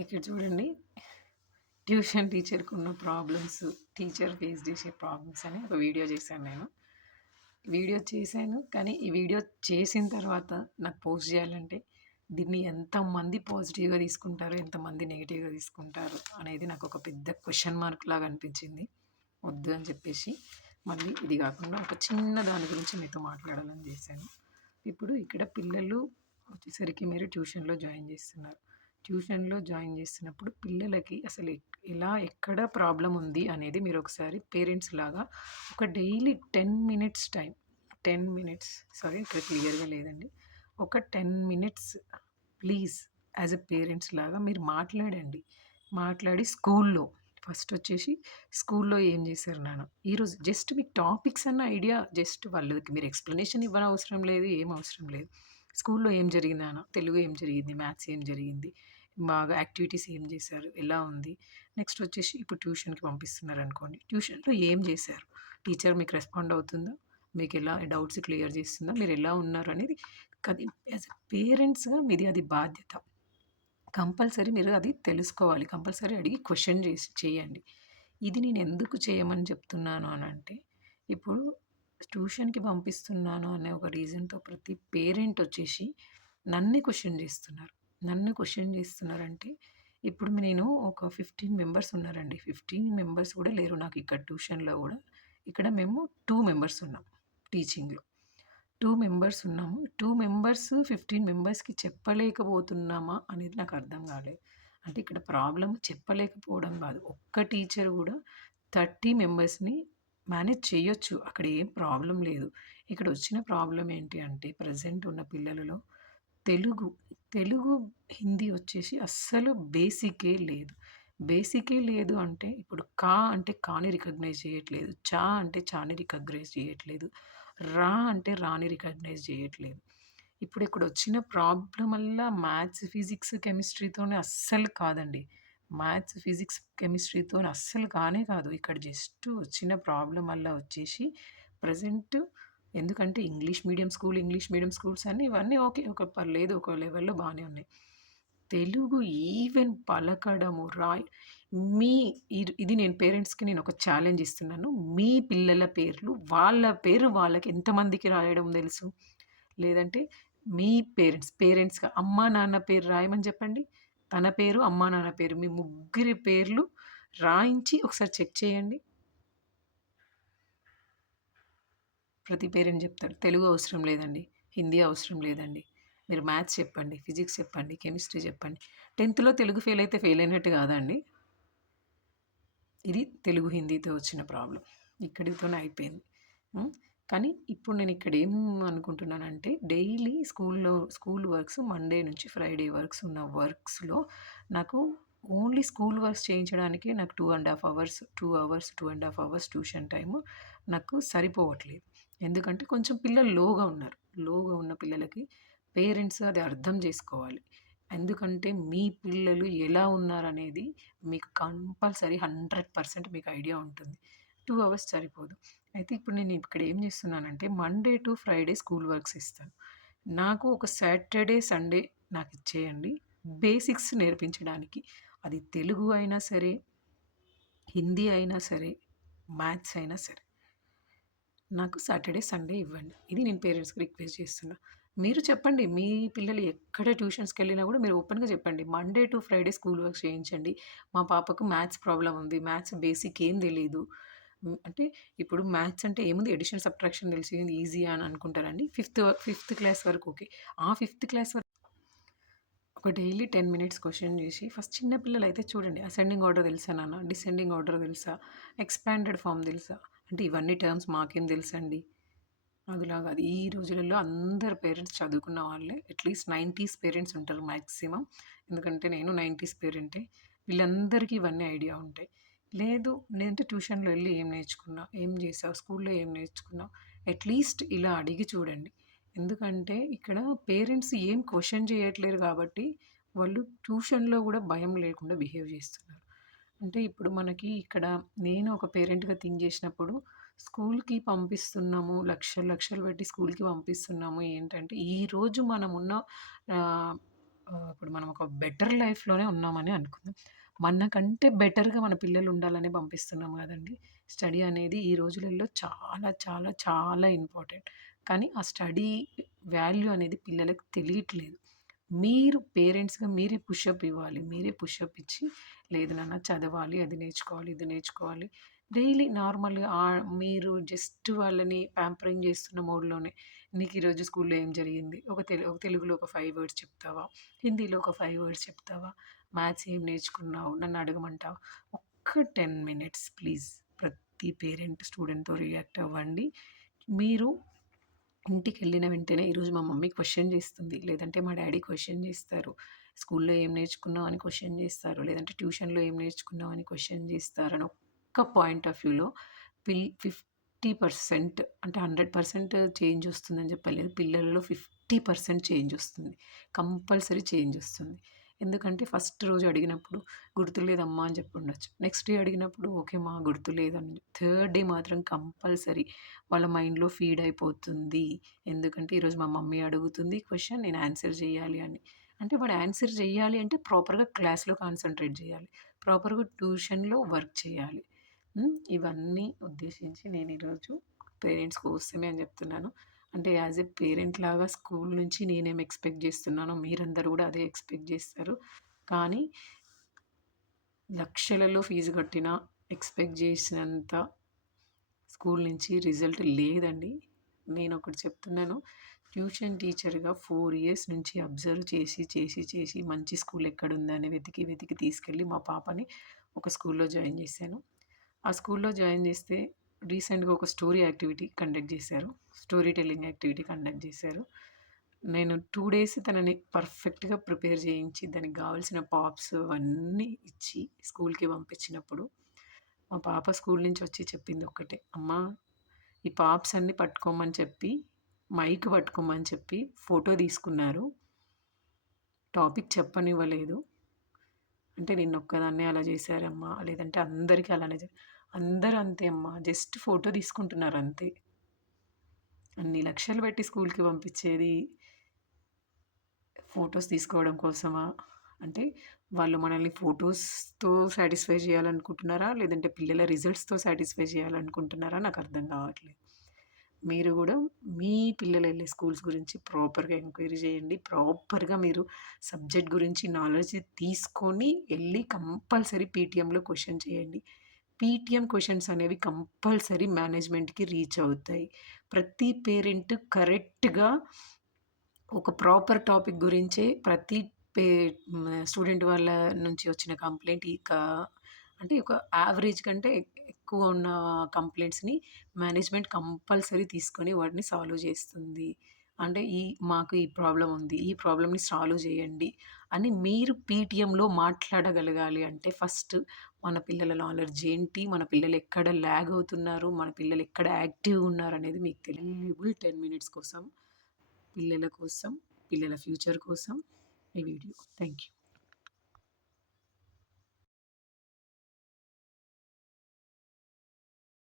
ఇక్కడ చూడండి. ట్యూషన్ టీచర్‌కి ఉన్న ప్రాబ్లమ్స్, టీచర్ ఫేస్ చేసే ప్రాబ్లమ్స్ అని ఒక వీడియో చేశాను నేను. వీడియో చేశాను. కానీ ఈ వీడియో చేసిన తర్వాత నాకు పోస్ట్ చేయాలంటే దీన్ని ఎంతమంది పాజిటివ్‌గా తీసుకుంటారు, ఎంతమంది నెగెటివ్‌గా తీసుకుంటారు అనేది నాకు ఒక పెద్ద క్వెషన్ మార్క్ లాగా అనిపించింది. వద్దు అని చెప్పేసి మళ్ళీ ఇది కాకుండా ఒక చిన్న దాని గురించి మీతో మాట్లాడాలని చేశాను. ఇప్పుడు ఇక్కడ పిల్లలు వచ్చేసరికి మీరు ట్యూషన్‌లో జాయిన్ చేస్తున్నారు. ట్యూషన్‌లో జాయిన్ చేస్తున్నప్పుడు పిల్లలకి అసలు ఎలా ఎక్కడ ప్రాబ్లమ్ ఉంది అనేది మీరు ఒకసారి పేరెంట్స్ లాగా ఒక daily 10 minutes time 10 minutes sorry ఇక్కడ క్లియర్‌గా లేదండి. ఒక 10 minutes please as a parents లాగా మీరు మాట్లాడండి. మాట్లాడి స్కూల్లో ఫస్ట్ వచ్చేసి స్కూల్లో ఏం చేశారు నాన్న? ఈరోజు జస్ట్ మీకు టాపిక్స్ అన్న ఐడియా జస్ట్ వాళ్ళకి మీరు ఎక్స్‌ప్లనేషన్ ఇవ్వనవసరం లేదు. ఏం అవసరం లేదు. స్కూల్లో ఏం జరిగింది నాన్న? తెలుగు ఏం జరిగింది? మ్యాథ్స్ ఏం జరిగింది? బాగా యాక్టివిటీస్ ఏం చేశారు? ఎలా ఉంది? నెక్స్ట్ వచ్చేసి ఇప్పుడు ట్యూషన్‌కి పంపిస్తున్నారనుకోండి. ట్యూషన్‌లో ఏం చేశారు? టీచర్ మీకు రెస్పాండ్ అవుతుందా? మీకెలా డౌట్స్ క్లియర్ చేస్తుందా? మీరెలా ఉన్నారు అనేది యాస్ ఎ పేరెంట్స్‌గా మీది అది బాధ్యత. కంపల్సరీ మీరు అది తెలుసుకోవాలి. కంపల్సరీ అడిగి క్వెషన్ చేయండి. ఇది నేను ఎందుకు చేయమని చెప్తున్నాను అనంటే, ఇప్పుడు ట్యూషన్‌కి పంపిస్తున్నాను అనే ఒక రీజన్‌తో ప్రతి పేరెంట్ వచ్చేసి నన్నే క్వెషన్ చేస్తున్నారు. నన్ను క్వెషన్ చేస్తున్నారంటే, ఇప్పుడు నేను ఒక 15 మెంబర్స్ ఉన్నారండి. 15 మెంబర్స్ కూడా లేరు నాకు ఇక్కడ ట్యూషన్‌లో గూడా. ఇక్కడ మేము 2 మెంబర్స్ ఉన్నాం టీచింగ్‌లో. 2 మెంబర్స్ ఉన్నాము. 2 మెంబర్స్ 15 మెంబర్స్‌కి చెప్పలేకపోతున్నామా అనేది నాకు అర్థం కాలేదు. అంటే ఇక్కడ ప్రాబ్లమ్ చెప్పలేకపోవడం కాదు. ఒక్క టీచర్ కూడా 30 మెంబర్స్‌ని మేనేజ్ చేయొచ్చు. అక్కడ ఏం ప్రాబ్లమ్ లేదు. ఇక్కడ వచ్చిన ప్రాబ్లమ్ ఏంటి అంటే ప్రెజెంట్ ఉన్న పిల్లలలో తెలుగు, తెలుగు, హిందీ వచ్చేసి అస్సలు బేసికే లేదు. బేసికే లేదు అంటే ఇప్పుడు కా అంటే కాని రికగ్నైజ్ చేయట్లేదు. చా అంటే చాని రికగ్నైజ్ చేయట్లేదు. రా అంటే రాని రికగ్నైజ్ చేయట్లేదు. ఇప్పుడు ఇక్కడొచ్చిన ప్రాబ్లమల్లా మ్యాథ్స్, ఫిజిక్స్, కెమిస్ట్రీతోనే అస్సలు కాదండి. మ్యాథ్స్, ఫిజిక్స్, కెమిస్ట్రీతోని అస్సలు కానే కాదు. ఇక్కడ జస్ట్ వచ్చిన ప్రాబ్లమల్లా వచ్చేసి ప్రెజెంట్ ఎందుకంటే ఇంగ్లీష్ మీడియం స్కూల్స్ అన్నీ ఇవన్నీ ఓకే. ఒక పర్లేదు ఒక లెవెల్‌లో బానే ఉన్నాయి. తెలుగు ఈవెన్ పలకడము, మీ ఇది నేను పేరెంట్స్‌కి నేనొక ఛాలెంజ్ ఇస్తున్నాను. మీ పిల్లల పేర్లు, వాళ్ళ పేరు వాళ్ళకి ఎంతమందికి రాయడం తెలుసు? లేదంటే మీ పేరెంట్స్‌గా అమ్మా, నాన్న పేరు రాయమని చెప్పండి. తన పేరు, అమ్మా, నాన్న పేరు మీ ముగ్గురి పేర్లు రాయించి ఒకసారి చెక్ చేయండి. ప్రతి పేరెంట్ చెప్తారు. తెలుగు అవసరం లేదండి. హిందీ అవసరం లేదండి. మీరు మ్యాథ్స్ చెప్పండి, ఫిజిక్స్ చెప్పండి, కెమిస్ట్రీ చెప్పండి. 10థ్‌లో తెలుగు ఫెయిల్ అయితే ఫెయిల్ అయినట్టు కాదా అండి? ఇది తెలుగు, హిందీతో వచ్చిన ప్రాబ్లమ్. ఇక్కడితోనే అయిపోయింది. హ్మ్. కానీ ఇప్పుడు నేను ఇక్కడ ఏం అనుకుంటున్నానంటే డైలీ స్కూల్ వర్క్స్ మండే నుంచి ఫ్రైడే వర్క్స్ ఉన్న వర్క్స్‌లో నాకు ఓన్లీ స్కూల్ వర్క్స్ చేయించడానికి నాకు 2 అవర్స్, 2 ½ అవర్స్ ట్యూషన్ టైము నాకు సరిపోవట్లేదు. ఎందుకంటే కొంచెం పిల్లలు లోగా ఉన్నారు. లోగా ఉన్న పిల్లలకి పేరెంట్స్ అది అర్థం చేసుకోవాలి. ఎందుకంటే మీ పిల్లలు ఎలా ఉన్నారనేది మీకు కంపల్సరీ 100% మీకు ఐడియా ఉంటుంది. 2 అవర్స్ సరిపోదు. అయితే ఇప్పుడు నేను ఇక్కడ ఏం చేస్తున్నానంటే Monday to Friday school works ఇస్తాను. నాకు ఒక సాటర్డే, సండే నాకిచ్చేయండి. బేసిక్స్ నేర్పించడానికి. అది తెలుగు అయినా సరే, హిందీ అయినా సరే, మ్యాథ్స్ అయినా సరే. నాకు సాటర్డే, సండే ఇవ్వండి. ఇది నేను పేరెంట్స్‌కి రిక్వెస్ట్ చేస్తున్నా. మీరు చెప్పండి. మీ పిల్లలు ఎక్కడ ట్యూషన్స్‌కెళ్ళినా గూడా మీరు ఓపెన్‌గా చెప్పండి. Monday to Friday school works చేయించండి. మా పాపకు మ్యాథ్స్ ప్రాబ్లమ్ ఉంది. మ్యాథ్స్ బేసిక్ ఏం తెలీదు. అంటే ఇప్పుడు మ్యాథ్స్ అంటే ఏముంది అడిషన్, సబ్ట్రాక్షన్ తెలిసి ఈజీ అని అనుకుంటారండి. ఫిఫ్త్ క్లాస్ వరకు ఓకే. ఆ ఫిఫ్త్ క్లాస్ వరకు ఒక డైలీ 10 మినిట్స్ క్వెషన్ చేసి ఫస్ట్ చిన్న పిల్లలైతే చూడండి. అసెండింగ్ ఆర్డర్ తెలుసా నాన్న? డిసెండింగ్ ఆర్డర్ తెలుసా? ఎక్స్పాండెడ్ ఫార్మ్ తెలుసా? అంటే ఇవన్నీ టర్మ్స్ మాకేం తెలుసండి? అదిలా కాదు. ఈ రోజులలో అందరు పేరెంట్స్ చదువుకున్న వాళ్ళే. అట్‌లీస్ట్ 90స్ పేరెంట్స్ ఉంటారు మాక్సిమం. ఎందుకంటే నేను 90స్ పేరెంటే. వీళ్ళందరికీ ఇవన్నీ ఐడియా ఉంటాయి. లేదు నేనంటే ట్యూషన్‌లో ఎళ్లి ఏం నేర్చుకున్నా? ఏం చేశావు? స్కూల్‌లో ఏం నేర్చుకున్నావు? అట్‌లీస్ట్ ఇలా అడిగి చూడండి. ఎందుకంటే ఇక్కడ పేరెంట్స్ ఏం క్వెషన్ చేయట్లేరు కాబట్టి వాళ్ళు ట్యూషన్‌లో కూడా భయం లేకుండా బిహేవ్ చేస్తున్నారు. అంటే ఇప్పుడు మనకి ఇక్కడ నేను ఒక పేరెంట్‌గా థింక్ చేసినప్పుడు స్కూల్‌కి పంపిస్తున్నాము. లక్షలు, లక్షలు పెట్టి స్కూల్‌కి పంపిస్తున్నాము. ఏంటంటే, ఈరోజు మనమున్న ఆహ్, ఇప్పుడు మనం ఒక బెటర్ లైఫ్‌లోనే ఉన్నామని అనుకుందాం. మనకంటే బెటర్‌గా మన పిల్లలు ఉండాలని పంపిస్తున్నాం గదండీ! స్టడీ అనేది ఈ రోజులలో చాలా, చాలా, చాలా ఇంపార్టెంట్. కానీ ఆ స్టడీ వాల్యూ అనేది పిల్లలకి తెలియట్లేదు. మీరు పేరెంట్స్‌గా మీరే పుషప్ ఇవ్వాలి. మీరే పుషప్ ఇచ్చి, లేదు నాన్న చదవాలి, అది నేర్చుకోవాలి, ఇది నేర్చుకోవాలి. డైలీ నార్మల్‌గా మీరు జస్ట్ వాళ్ళని ప్యాంపరింగ్ చేస్తున్న మోడ్‌లోనే నీకు ఈరోజు స్కూల్‌లో ఏం జరిగింది? ఒక తెలుగులో ఒక 5 వర్డ్స్ చెప్తావా? హిందీలో ఒక 5 వర్డ్స్ చెప్తావా? మ్యాథ్స్ ఏం నేర్చుకున్నావు? నన్ను అడగమంటావా? ఒక్క 10 మినిట్స్ ప్లీజ్. ప్రతి పేరెంట్ స్టూడెంట్‌తో రియాక్ట్ అవ్వండి. మీరు ఇంటికెళ్ళిన వెంటనే ఈరోజు మా మమ్మీ క్వెషన్ చేస్తుంది. లేదంటే మా డ్యాడీ క్వెషన్ చేస్తారు. స్కూల్‌లో ఏం నేర్చుకున్నావు అని క్వెషన్ చేస్తారు. లేదంటే ట్యూషన్‌లో ఏం నేర్చుకున్నావు అని క్వెషన్ చేస్తారని ఒక్క పాయింట్ ఆఫ్ వ్యూలో 50% అంటే 100% చేంజ్ వస్తుందని చెప్పలేదు. పిల్లలలో 50% చేంజ్ వస్తుంది. కంపల్సరీ చేంజ్ వస్తుంది. ఎందుకంటే ఫస్ట్ రోజు అడిగినప్పుడు గుర్తులేదమ్మా అని చెప్పుండొచ్చు. నెక్స్ట్ డే అడిగినప్పుడు ఓకే మా గుర్తులేదని. థర్డ్ డే మాత్రం కంపల్సరీ వాళ్ళ మైండ్‌లో ఫీడ్ అయిపోతుంది. ఎందుకంటే ఈరోజు మా మమ్మీ అడుగుతుంది క్వెషన్ నేను ఆన్సర్ చేయాలి అని. అంటే వాడు ఆన్సర్ చేయాలి అంటే ప్రాపర్‌గా క్లాస్‌లో కాన్సంట్రేట్ చేయాలి. ప్రాపర్‌గా ట్యూషన్‌లో వర్క్ చేయాలి. ఇవన్నీ ఉద్దేశించి నేను ఈరోజు పేరెంట్స్ కోసమే అని చెప్తున్నాను. అంటే యాస్ ఎ పేరెంట్ లాగా స్కూల్ నుంచి నేనేం ఎక్స్‌పెక్ట్ చేస్తున్నానో మీరందరూ కూడా అదే ఎక్స్‌పెక్ట్ చేస్తారు. కానీ లక్షలలో ఫీజు కట్టినా ఎక్స్‌పెక్ట్ చేసినంత స్కూల్ నుంచి రిజల్ట్ లేదండి. నేనొకటి చెప్తున్నాను. ట్యూషన్ టీచర్‌గా 4 ఇయర్స్ నుంచి అబ్జర్వ్ చేసి, చేసి, చేసి మంచి స్కూల్ ఎక్కడుందని వెతికి, వెతికి తీసుకెళ్ళి మా పాపని ఒక స్కూల్‌లో జాయిన్ చేశాను. ఆ స్కూల్‌లో జాయిన్ చేస్తే రీసెంట్‌గా ఒక స్టోరీ యాక్టివిటీ కండక్ట్ చేశారు. స్టోరీ టెల్లింగ్ యాక్టివిటీ కండక్ట్ చేశారు. నేను 2 డేస్ తనని పర్ఫెక్ట్‌గా ప్రిపేర్ చేయించి, దానికి గావాల్సిన ప్రాప్స్ అవన్నీ ఇచ్చి స్కూల్‌కి పంపించినప్పుడు, మా పాప స్కూల్ నుంచి వచ్చి చెప్పింది ఒక్కటే, "అమ్మా ఈ ప్రాప్స్ అన్నీ పట్టుకోమని చెప్పి, మైక్ పట్టుకోమని చెప్పి ఫోటో తీసుకున్నారు. టాపిక్ చెప్పనివ్వలేదు. అంటే నిన్నొక్కదాన్నే అలా చేశారమ్మా. లేదంటే అందరికి అలానే అందరూ అంతే అమ్మా. జస్ట్ ఫోటో తీసుకుంటున్నారు అంతే. అన్ని లక్షలు పెట్టి స్కూల్‌కి పంపించేది ఫోటోస్ తీసుకోవడం కోసమా? అంటే వాళ్ళు మనల్ని ఫోటోస్‌తో సాటిస్ఫై చేయాలనుకుంటున్నారా? లేదంటే పిల్లల రిజల్ట్స్‌తో సాటిస్ఫై చేయాలనుకుంటున్నారా? నాకర్థం కావట్లేదు. మీరు గూడా మీ పిల్లలెళ్ళే స్కూల్స్ గురించి ప్రాపర్‌గా ఎంక్వైరీ చేయండి. ప్రాపర్‌గా మీరు సబ్జెక్ట్ గురించి నాలెడ్జ్ తీసుకొని ఎళ్లి కంపల్సరీ పీటీఎంలో క్వెషన్ చేయండి. పీటీఎం క్వెషన్స్ అనేవి కంపల్సరీ మేనేజ్‌మెంట్‌కి రీచ్ అవుతాయి. ప్రతి పేరెంట్ కరెక్ట్‌గా ఒక ప్రాపర్ టాపిక్ గురించే ప్రతి పే స్టూడెంట్ వాళ్ళ నుంచి వచ్చిన కంప్లెయింట్ అంటే ఒక యావరేజ్ కంటే ఎక్కువ ఉన్న కంప్లెయింట్స్‌ని మేనేజ్‌మెంట్ కంపల్సరీ తీసుకొని వాటిని సాల్వ్ చేస్తుంది. అంటే మాకు ఈ ప్రాబ్లమ్ ఉంది. ఈ ప్రాబ్లమ్‌ని సాల్వ్ చేయండి అని మీరు పీటీఎంలో మాట్లాడగలగాలి అంటే ఫస్ట్ మన పిల్లల నాలెడ్జ్ ఏంటి? మన పిల్లలు ఎక్కడ ల్యాగ్ అవుతున్నారు? మన పిల్లలు ఎక్కడ యాక్టివ్‌గా ఉన్నారనేది మీకు తెలియబుల్ 10 మినిట్స్ కోసం పిల్లల కోసం, పిల్లల ఫ్యూచర్ కోసం ఈ వీడియో. Thank you.